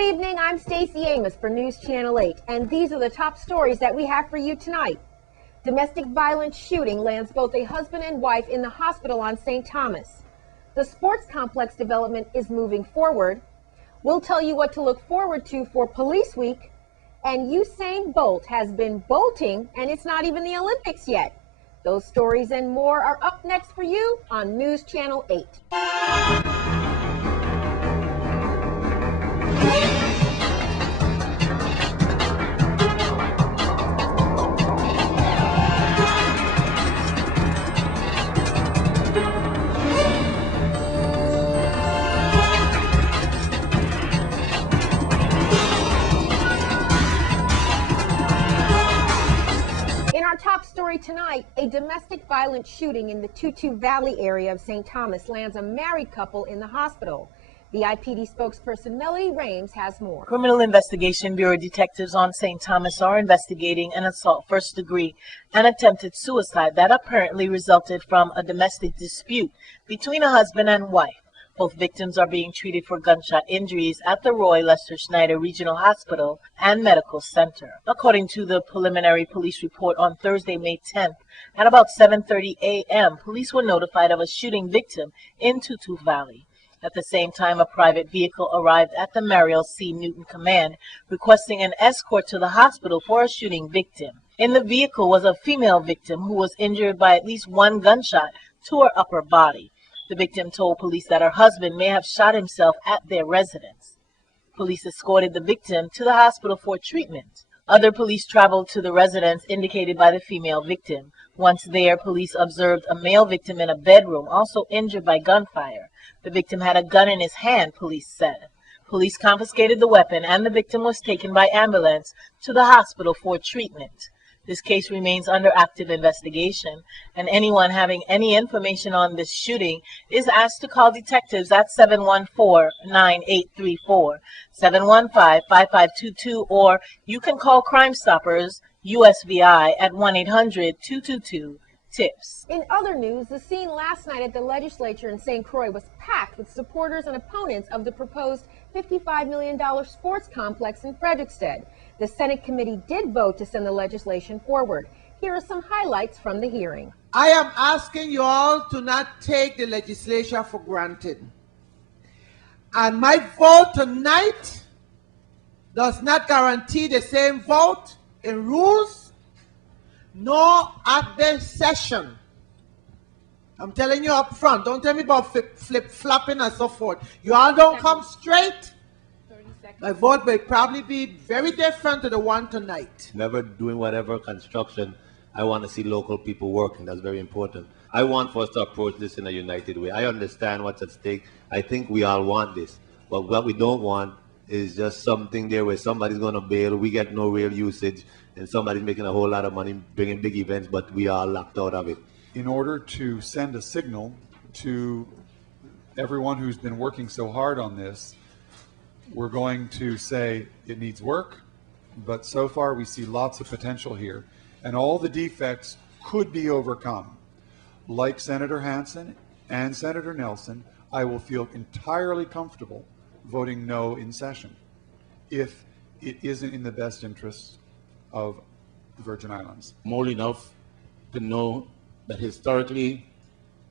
Good evening, I'm Stacey Amos for News Channel 8, and these are the top stories that we have for you tonight. Domestic violence shooting lands both a husband and wife in the hospital on St. Thomas. The sports complex development is moving forward. We'll tell you what to look forward to for Police Week. And Usain Bolt has been bolting, and it's not even the Olympics yet. Those stories and more are up next for you on News Channel 8. In our top story tonight, a domestic violence shooting in the Tutu Valley area of St. Thomas lands a married couple in the hospital. The IPD spokesperson Melody Rames has more. Criminal Investigation Bureau detectives on St. Thomas are investigating an assault first degree and attempted suicide that apparently resulted from a domestic dispute between a husband and wife. Both victims are being treated for gunshot injuries at the Roy Lester Schneider Regional Hospital and Medical Center. According to the preliminary police report on Thursday, May 10th, at about 7:30 a.m., police were notified of a shooting victim in Tutu Valley. At the same time, a private vehicle arrived at the Mariel C. Newton Command, requesting an escort to the hospital for a shooting victim. In the vehicle was a female victim who was injured by at least one gunshot to her upper body. The victim told police that her husband may have shot himself at their residence. Police escorted the victim to the hospital for treatment. Other police traveled to the residence indicated by the female victim. Once there, police observed a male victim in a bedroom, also injured by gunfire. The victim had a gun in his hand, police said. Police confiscated the weapon and the victim was taken by ambulance to the hospital for treatment. This case remains under active investigation, and anyone having any information on this shooting is asked to call detectives at 714-9834, 715-5522, or you can call Crime Stoppers, USVI, at 1-800-222-TIPS. In other news, the scene last night at the legislature in St. Croix was packed with supporters and opponents of the proposed $55 million sports complex in Frederiksted. The Senate committee did vote to send the legislation forward. Here are some highlights from the hearing. I am asking you all to not take the legislation for granted. And my vote tonight does not guarantee the same vote in rules nor at the session. I'm telling you up front. Don't tell me about flip-flopping and so forth. You all don't come straight. My vote will probably be very different to the one tonight. Never doing whatever construction, I want to see local people working. That's very important. I want for us to approach this in a united way. I understand what's at stake. I think we all want this. But what we don't want is just something there where somebody's going to bail, we get no real usage, and somebody's making a whole lot of money bringing big events, but we are locked out of it. In order to send a signal to everyone who's been working so hard on this, we're going to say it needs work, but so far we see lots of potential here, and all the defects could be overcome. Like Senator Hansen and Senator Nelson, I will feel entirely comfortable voting no in session if it isn't in the best interests of the Virgin Islands. I'm old enough to know that historically,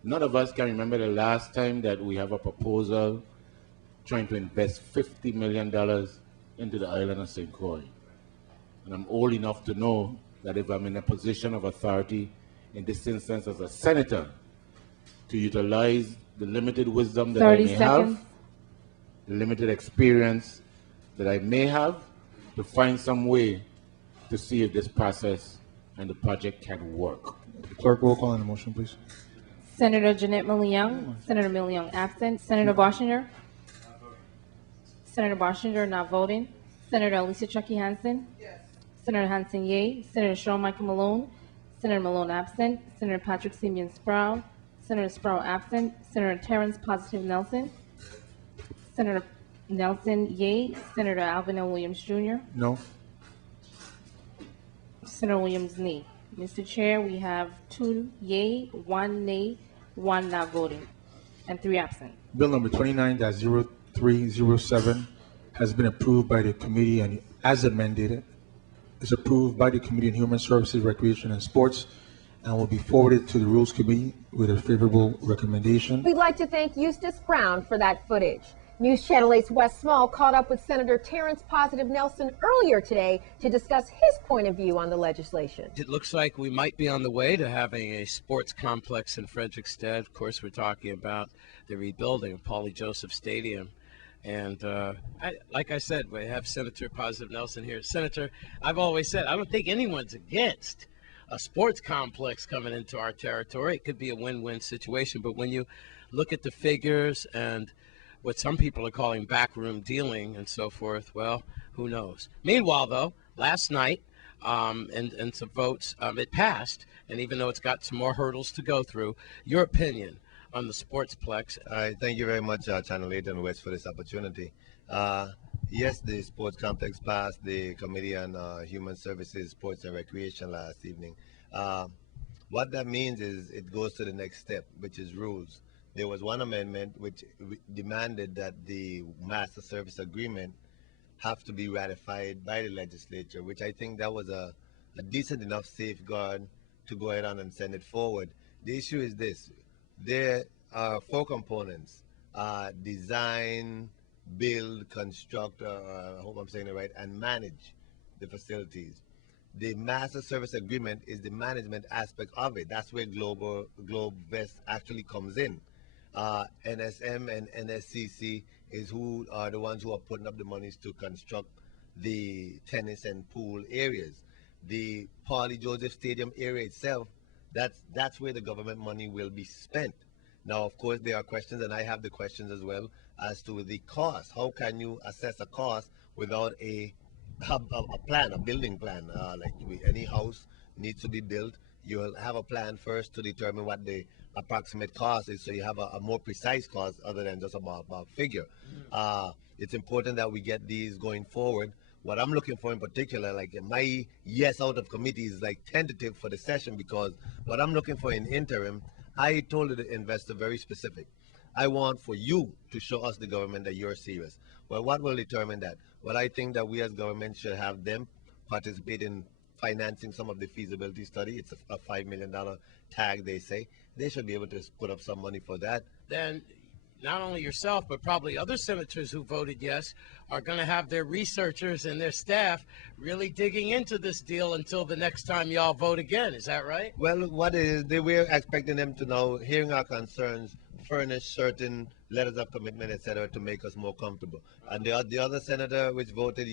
none of us can remember the last time that we have a proposal trying to invest $50 million into the island of St. Croix. And I'm old enough to know that if I'm in a position of authority, in this instance as a senator, to utilize the limited wisdom that I may have, the limited experience that I may have, to find some way to see if this process and the project can work. Clerk, roll call on the motion, please. Senator Jeanette Million, Senator Million absent. Senator Boshinger? Senator Boshinger not voting. Senator Alicia Chucky Hansen? Yes. Senator Hansen, yea. Senator Sean Michael Malone? Senator Malone absent. Senator Patrick Simeon Sproul? Senator Sproul absent. Senator Terrence Positive Nelson? Senator Nelson, yea. Senator Alvin L. Williams Jr.? No. Senator Williams, nay. Mr. Chair, we have 2 yea, 1 nay, 1 not voting, and 3 absent. Bill number 29-0307 has been approved by the committee and as amended is approved by the Committee on Human Services, Recreation and Sports and will be forwarded to the Rules Committee with a favorable recommendation. We'd like to thank Eustace Brown for that footage. News Channel 8's Wes Small caught up with Senator Terrence Positive Nelson earlier today to discuss his point of view on the legislation. It looks like we might be on the way to having a sports complex in Frederickstead. Of course, we're talking about the rebuilding of Paulie Joseph Stadium. And like I said, we have Senator Positive Nelson here. Senator, I've always said I don't think anyone's against a sports complex coming into our territory. It could be a win-win situation. But when you look at the figures and what some people are calling backroom dealing and so forth, well, who knows? Meanwhile, though, last night, and some votes, it passed. And even though it's got some more hurdles to go through, your opinion on the sportsplex. All right, thank you very much, Channel 8 and West, for this opportunity. Yes, the sports complex passed the Committee on Human Services, Sports and Recreation last evening. What that means is it goes to the next step, which is rules. There was one amendment which demanded that the master service agreement have to be ratified by the legislature, which I think that was a decent enough safeguard to go ahead on and send it forward. The issue is this. There are 4 components: design, build, construct, I hope I'm saying it right, and manage the facilities. The master service agreement is the management aspect of it. That's where GlobeVest actually comes in. NSM and NSCC is who are the ones who are putting up the monies to construct the tennis and pool areas. The Paulie Joseph Stadium area itself, that's where the government money will be spent. Now, of course, there are questions, and I have the questions as well, as to the cost. How can you assess a cost without a plan, a building plan? Any house needs to be built, you'll have a plan first to determine what the approximate cost is, so you have a more precise cost other than just a figure. It's important that we get these going forward. What I'm looking for in particular, like my yes out of committee is like tentative for the session, because what I'm looking for in interim, I told the investor very specific. I want for you to show us, the government, that you're serious. Well, what will determine that? Well, I think that we as government should have them participate in financing some of the feasibility study. It's a $5 million tag, they say. They should be able to put up some money for that. Then not only yourself, but probably other senators who voted yes are going to have their researchers and their staff really digging into this deal until the next time y'all vote again. Is that right? Well, we're expecting them to now, hearing our concerns, furnish certain letters of commitment, etc., to make us more comfortable. And the other senator who voted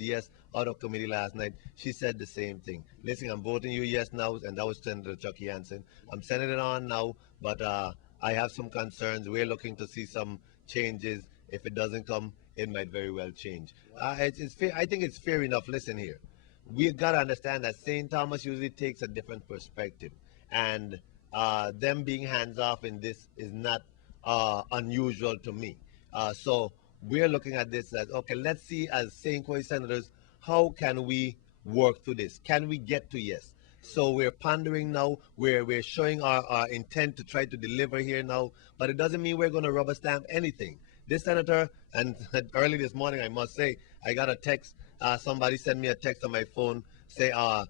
yes out of committee last night, she said the same thing. Listen, I'm voting you yes now, and that was Senator Chucky Hansen. I'm sending it on now, but I have some concerns. We're looking to see some changes. If it doesn't come, it might very well change. It's fair. I think it's fair enough. Listen here. We've got to understand that St. Thomas usually takes a different perspective, and them being hands-off in this is not unusual to me. So we're looking at this as, okay, let's see as St. Croix senators, how can we work through this? Can we get to yes? So we're pondering now, we're showing our intent to try to deliver here now, but it doesn't mean we're going to rubber stamp anything. This senator, and early this morning, I must say, I got a text, somebody sent me a text on my phone, say I've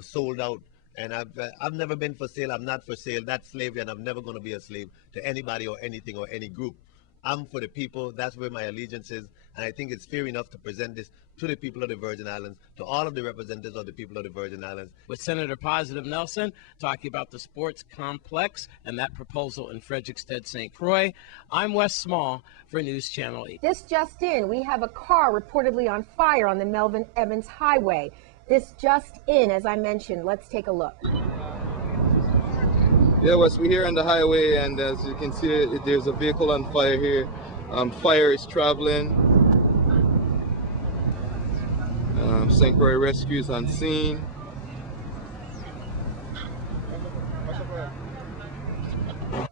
sold out. And I've never been for sale. I'm not for sale. That's slavery, and I'm never going to be a slave to anybody or anything or any group. I'm for the people. That's where my allegiance is. And I think it's fair enough to present this to the people of the Virgin Islands, to all of the representatives of the people of the Virgin Islands. With Senator Positive Nelson talking about the sports complex and that proposal in Frederickstead, St. Croix. I'm Wes Small for News Channel 8. This just in, we have a car reportedly on fire on the Melvin Evans Highway. This just in, as I mentioned. Let's take a look. Yeah, Wes, we're here on the highway, and as you can see, there's a vehicle on fire here. Fire is traveling. St. Croix Rescue's on scene.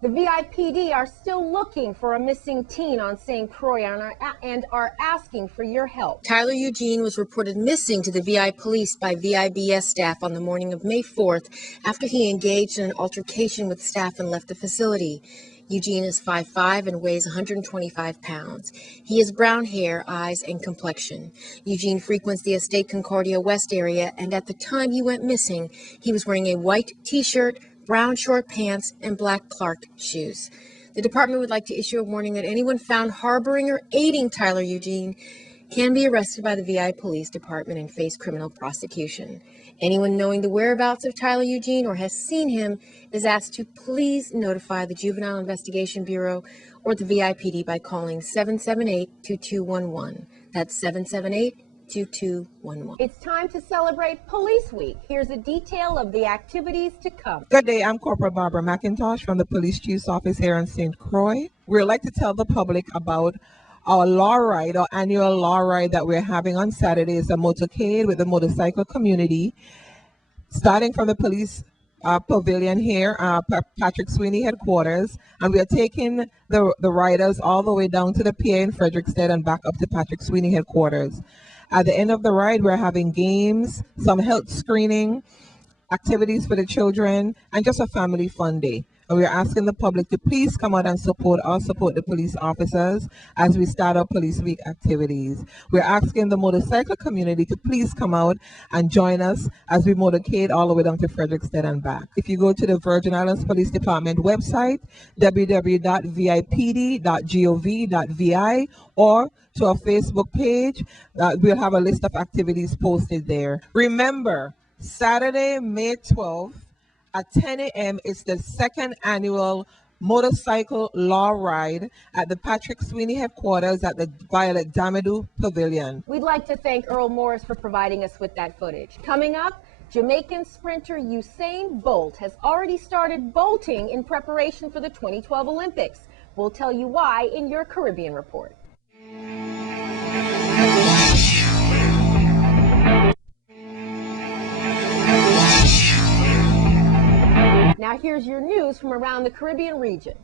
The VIPD are still looking for a missing teen on St. Croix and are asking for your help. Tyler Eugene was reported missing to the VI police by VIBS staff on the morning of May 4th after he engaged in an altercation with staff and left the facility. Eugene is 5'5" and weighs 125 pounds. He has brown hair, eyes, and complexion. Eugene frequents the Estate Concordia West area, and at the time he went missing, he was wearing a white t-shirt, brown short pants, and black Clark shoes. The department would like to issue a warning that anyone found harboring or aiding Tyler Eugene can be arrested by the VI Police Department and face criminal prosecution. Anyone knowing the whereabouts of Tyler Eugene or has seen him is asked to please notify the Juvenile Investigation Bureau or the VIPD by calling 778-2211. That's 778-2211. It's time to celebrate Police Week. Here's a detail of the activities to come. Good day, I'm Corporal Barbara McIntosh from the Police Chief's Office here in St. Croix. We'd like to tell the public about our law ride, our annual law ride that we're having on Saturday. Is a motorcade with the motorcycle community, starting from the police pavilion here, Patrick Sweeney headquarters, and we are taking the riders all the way down to the pier in Frederiksted and back up to Patrick Sweeney headquarters. At the end of the ride, we're having games, some health screening, activities for the children, and just a family fun day. And we're asking the public to please come out and support the police officers as we start our Police Week activities. We're asking the motorcycle community to please come out and join us as we motorcade all the way down to Frederiksted and back. If you go to the Virgin Islands Police Department website, www.vipd.gov.vi, or to our Facebook page, we'll have a list of activities posted there. Remember, Saturday, May 12th, at 10 a.m. is the second annual motorcycle law ride at the Patrick Sweeney headquarters at the Violet Damadou Pavilion. We'd like to thank Earl Morris for providing us with that footage. Coming up, Jamaican sprinter Usain Bolt has already started bolting in preparation for the 2012 Olympics. We'll tell you why in your Caribbean Report. Now here's your news from around the Caribbean region.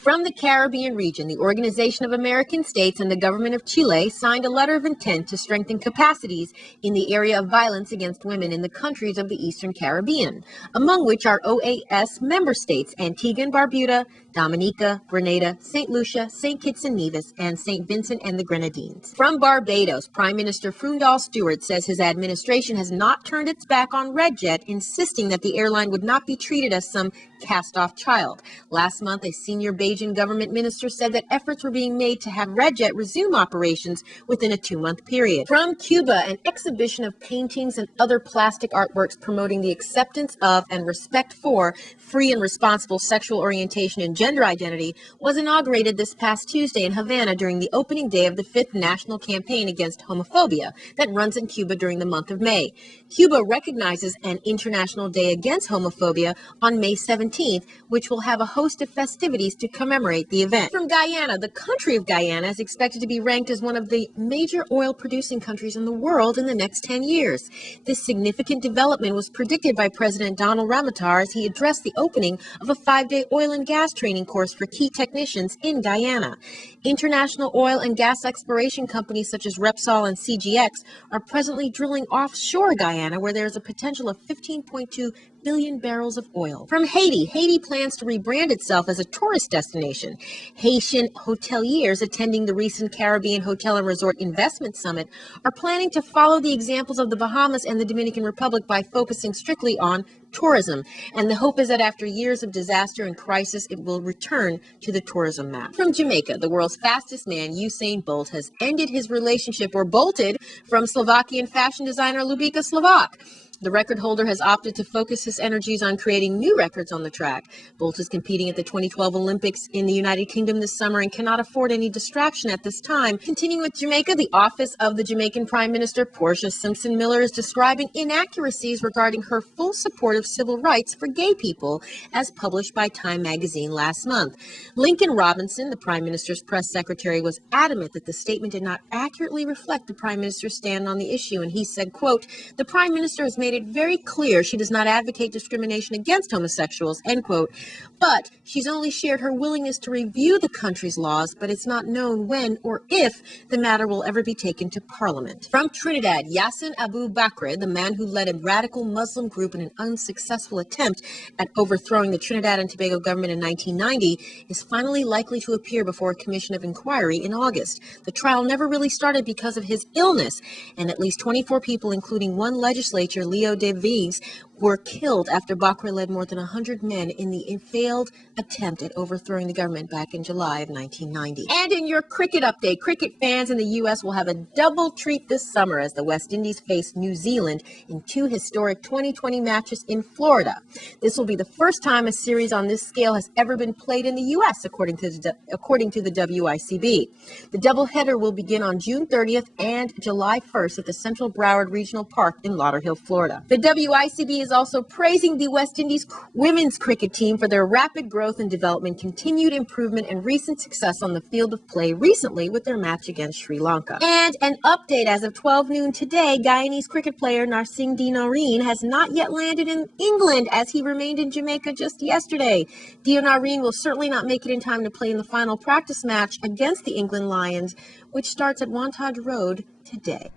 From the Caribbean region, the Organization of American States and the government of Chile signed a letter of intent to strengthen capacities in the area of violence against women in the countries of the Eastern Caribbean, among which are OAS member states Antigua and Barbuda, Dominica, Grenada, St. Lucia, St. Kitts and Nevis, and St. Vincent and the Grenadines. From Barbados, Prime Minister Frundall Stewart says his administration has not turned its back on RedJet, insisting that the airline would not be treated as some cast-off child. Last month, a senior Bajan government minister said that efforts were being made to have RedJet resume operations within a 2-month period. From Cuba, an exhibition of paintings and other plastic artworks promoting the acceptance of and respect for free and responsible sexual orientation and gender identity was inaugurated this past Tuesday in Havana during the opening day of the 5th National Campaign Against Homophobia that runs in Cuba during the month of May. Cuba recognizes an International Day Against Homophobia on May 17th, which will have a host of festivities to commemorate the event. From Guyana, the country of Guyana is expected to be ranked as one of the major oil-producing countries in the world in the next 10 years. This significant development was predicted by President Donald Ramotar as he addressed the opening of a 5-day oil and gas training course for key technicians in Guyana. International oil and gas exploration companies such as Repsol and CGX are presently drilling offshore Guyana, where there is a potential of 15.2 billion barrels of oil. From Haiti, Haiti plans to rebrand itself as a tourist destination. Haitian hoteliers attending the recent Caribbean Hotel and Resort Investment Summit are planning to follow the examples of the Bahamas and the Dominican Republic by focusing strictly on tourism. And the hope is that after years of disaster and crisis, it will return to the tourism map. From Jamaica, the world's fastest man, Usain Bolt, has ended his relationship, or bolted, from Slovakian fashion designer Lubika Slovak. The record holder has opted to focus his energies on creating new records on the track. Bolt is competing at the 2012 Olympics in the United Kingdom this summer and cannot afford any distraction at this time. Continuing with Jamaica, the office of the Jamaican Prime Minister Portia Simpson Miller is describing inaccuracies regarding her full support of civil rights for gay people, as published by Time magazine last month. Lincoln Robinson, the Prime Minister's press secretary, was adamant that the statement did not accurately reflect the Prime Minister's stand on the issue, and he said, quote, "The Prime Minister has made made it very clear she does not advocate discrimination against homosexuals, end quote. But she's only shared her willingness to review the country's laws, but it's not known when or if the matter will ever be taken to Parliament. From Trinidad, Yassin Abu Bakr, the man who led a radical Muslim group in an unsuccessful attempt at overthrowing the Trinidad and Tobago government in 1990, is finally likely to appear before a commission of inquiry in August. The trial never really started because of his illness, and at least 24 people, including one legislator, Leo De Vives, were killed after Bakr led more than 100 men in the failed attempt at overthrowing the government back in July of 1990. And in your cricket update, cricket fans in the U.S. will have a double treat this summer as the West Indies face New Zealand in 2 historic 2020 matches in Florida. This will be the first time a series on this scale has ever been played in the U.S., according to the WICB. The doubleheader will begin on June 30th and July 1st at the Central Broward Regional Park in Lauderhill, Florida. The WICB is also praising the West Indies women's cricket team for their rapid growth and development, continued improvement, and recent success on the field of play recently with their match against Sri Lanka. And an update: as of 12 noon today, Guyanese cricket player Narsingh Noreen has not yet landed in England as he remained in Jamaica just yesterday. Noreen will certainly not make it in time to play in the final practice match against the England Lions, which starts at Wantage Road today.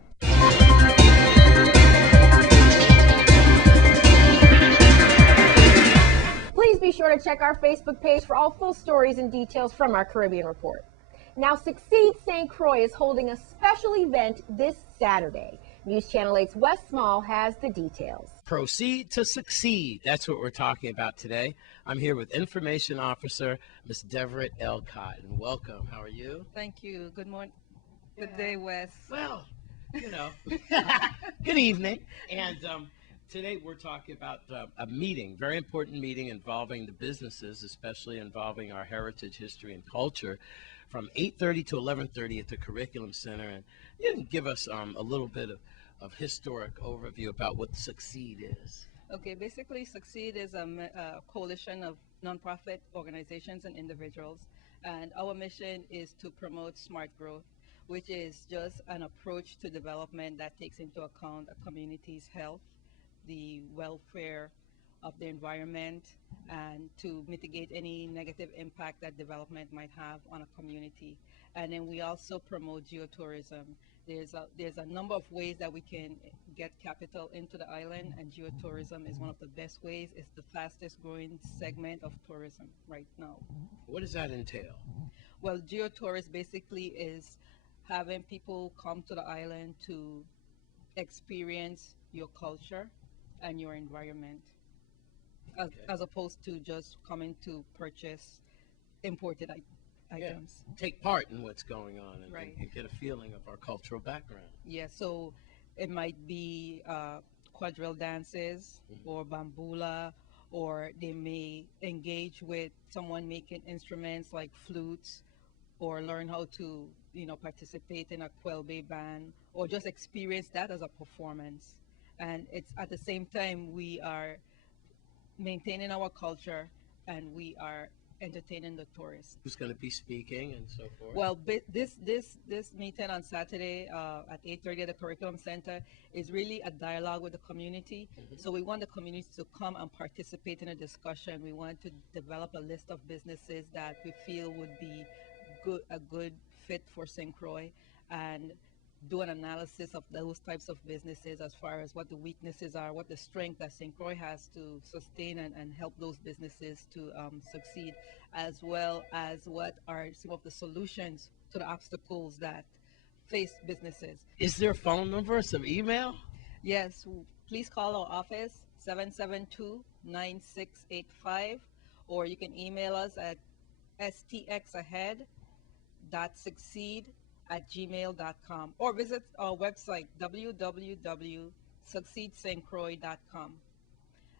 Please be sure to check our Facebook page for all full stories and details from our Caribbean Report. Now, Succeed St. Croix is holding a special event this Saturday. News Channel 8's Wes Small has the details. Proceed to succeed. That's what we're talking about today. I'm here with Information Officer Ms. Deverett Elcott. And welcome. How are you? Thank you. Good morning. Good day, Wes. Well, good evening. And today we're talking about a meeting, very important meeting involving the businesses, especially involving our heritage, history, and culture, from 8:30 to 11:30 at the Curriculum Center. And you can give us a little bit of historic overview about what Succeed is. Okay, basically Succeed is a coalition of nonprofit organizations and individuals, and our mission is to promote smart growth, which is just an approach to development that takes into account a community's health, the welfare of the environment, and to mitigate any negative impact that development might have on a community. And then we also promote geotourism. There's a number of ways that we can get capital into the island, and geotourism is one of the best ways. It's the fastest growing segment of tourism right now. What does that entail? Well, geotourism basically is having people come to the island to experience your culture and your environment, as opposed to just coming to purchase imported items. Take part in what's going on and, Right. and get a feeling of our cultural background. Yeah, so it might be quadrille dances or bambula, or they may engage with someone making instruments like flutes, or learn how to participate in a Quelbe band, or just experience that as a performance. And it's at the same time we are maintaining our culture and we are entertaining the tourists. Who's going to be speaking and so forth? Well, this meeting on Saturday at 8:30 at the Curriculum Center is really a dialogue with the community. So we want the community to come and participate in a discussion. We want to develop a list of businesses that we feel would be a good fit for St. Croix, and do an analysis of those types of businesses as far as what the weaknesses are, what the strength that St. Croix has to sustain and help those businesses to succeed, as well as what are some of the solutions to the obstacles that face businesses. Is there a phone number or some email? Yes, please call our office, 772-9685, or you can email us at stxahead.succeed@gmail.com, or visit our website, www.succeedstcroix.com.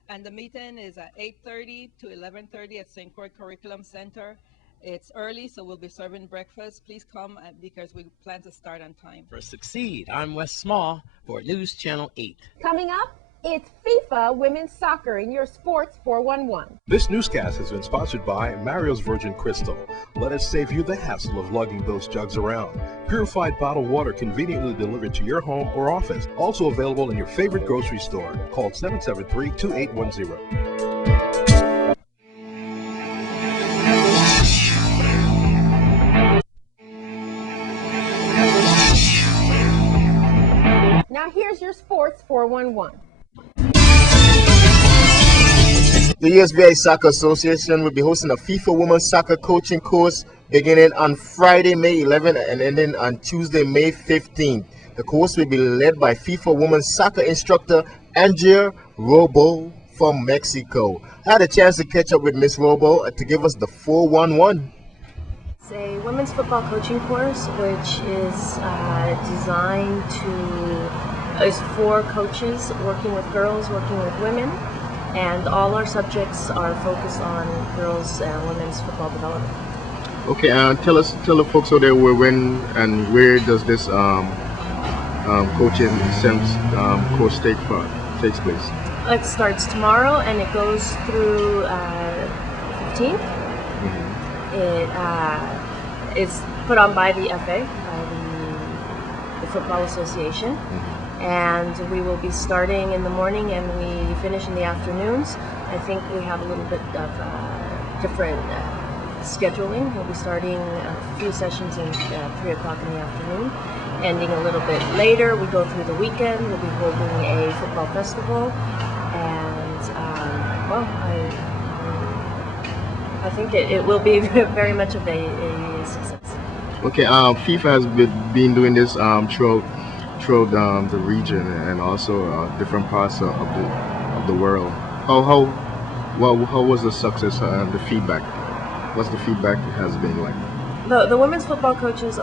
And the meeting is at 8:30 to 11:30 at St. Croix Curriculum Center. It's early, so we'll be serving breakfast. Please come because we plan to start on time. For Succeed, I'm Wes Small for News Channel 8. Coming up, It's FIFA Women's Soccer in your Sports 411. This newscast has been sponsored by Mario's Virgin Crystal. Let us save you the hassle of lugging those jugs around. Purified bottled water conveniently delivered to your home or office. Also available in your favorite grocery store. Call 773-2810. Now here's your Sports 411. The USVI Soccer Association will be hosting a FIFA Women's Soccer Coaching course beginning on Friday, May 11th and ending on Tuesday, May 15th. The course will be led by FIFA Women's Soccer instructor Angel Robo from Mexico. I had a chance to catch up with Miss Robo to give us the 411. It's a women's football coaching course which is designed is for coaches working with girls, working with women. And all our subjects are focused on girls and women's football development. Okay, tell the folks out there when and where does this coaching course takes place? It starts tomorrow and it goes through 15th. Mm-hmm. It is put on by the FA, by the Football Association. Mm-hmm. And we will be starting in the morning and we finish in the afternoons. I think we have a little bit of different scheduling. We'll be starting a few sessions in 3 o'clock in the afternoon, ending a little bit later. We go through the weekend. We'll be holding a football festival, and I think it will be very much of a success. Okay, FIFA has been doing this throughout the region and also different parts of the world. How was the success and the feedback? What's the feedback has been like? The women's football coaches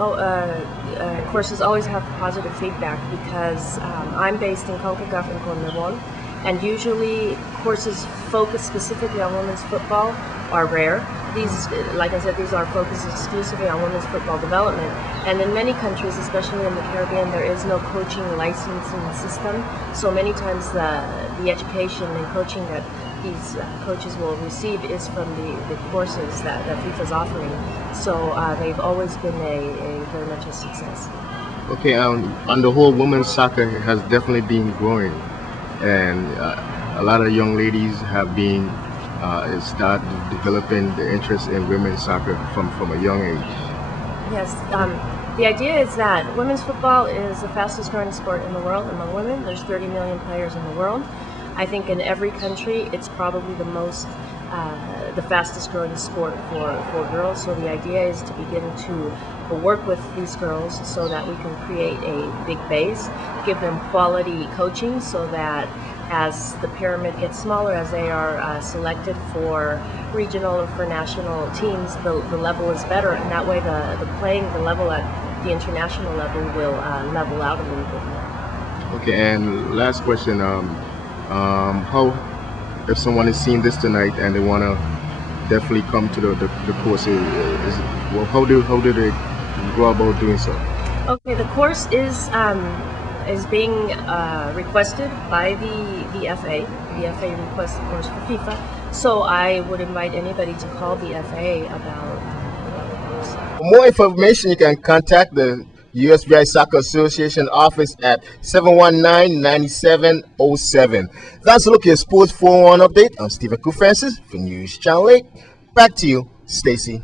courses always have positive feedback because I'm based in CONCACAF and CONMEBOL, and usually courses focused specifically on women's football are rare. These, like I said, these are focused exclusively on women's football development. And in many countries, especially in the Caribbean, there is no coaching licensing system. So many times the education and coaching that these coaches will receive is from the courses that FIFA is offering. So they've always been a very much a success. Okay, on the whole, women's soccer has definitely been growing, and a lot of young ladies have been start developing the interest in women's soccer from a young age. Yes, the idea is that women's football is the fastest growing sport in the world among women. There's 30 million players in the world. I think in every country it's probably the fastest growing sport for girls. So the idea is to begin to work with these girls so that we can create a big base, give them quality coaching so that as the pyramid gets smaller, as they are selected for regional or for national teams, the level is better, and that way the level at the international level will level out a little bit more. Okay, and last question, how, if someone is seeing this tonight and they want to definitely come to the course, how do they go about doing so? Okay, the course is being requested by the FA. The FA requests the course for FIFA. So I would invite anybody to call the FA about the course. For more information, you can contact the USVI Soccer Association office at 719-9707. That's a look at Sports 411 update. I'm Stephen Francis for News Channel 8. Back to you, Stacy.